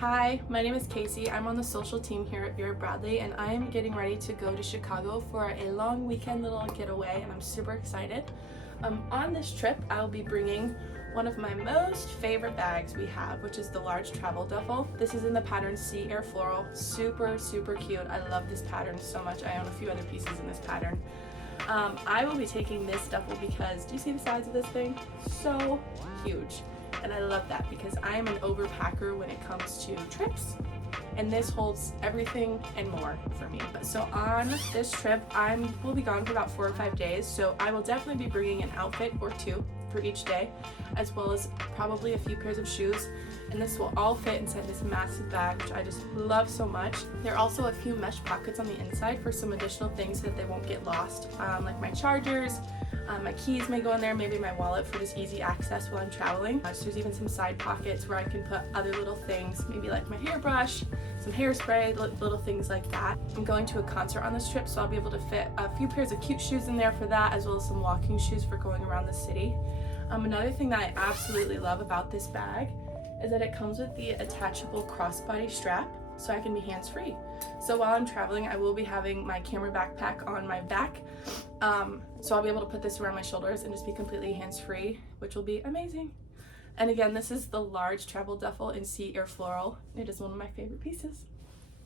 Hi, my name is Casey. I'm on the social team here at Vera Bradley, and I am getting ready to go to Chicago for a long weekend little getaway, and I'm super excited. On this trip, I'll be bringing one of my most favorite bags we have, which is the large travel duffel. This is in the pattern Sea Air Floral. Super, super cute. I love this pattern so much. I own a few other pieces in this pattern. I will be taking this duffel because, do you see the size of this thing? So huge. And I love that because I am an overpacker when it comes to trips, and this holds everything and more for me. So on this trip, we'll be gone for about 4 or 5 days, so I will definitely be bringing an outfit or two for each day, as well as probably a few pairs of shoes, and this will all fit inside this massive bag, which I just love so much. There are also a few mesh pockets on the inside for some additional things so that they won't get lost, like my chargers. My keys may go in there, maybe my wallet for just easy access while I'm traveling. So there's even some side pockets where I can put other little things, maybe like my hairbrush, some hairspray, little things like that. I'm going to a concert on this trip, so I'll be able to fit a few pairs of cute shoes in there for that, as well as some walking shoes for going around the city. Another thing that I absolutely love about this bag is that it comes with the attachable crossbody strap, so I can be hands-free. So while I'm traveling, I will be having my camera backpack on my back, so I'll be able to put this around my shoulders and just be completely hands-free, which will be amazing. And again, this is the large travel duffel in Sea Air Floral. It is one of my favorite pieces.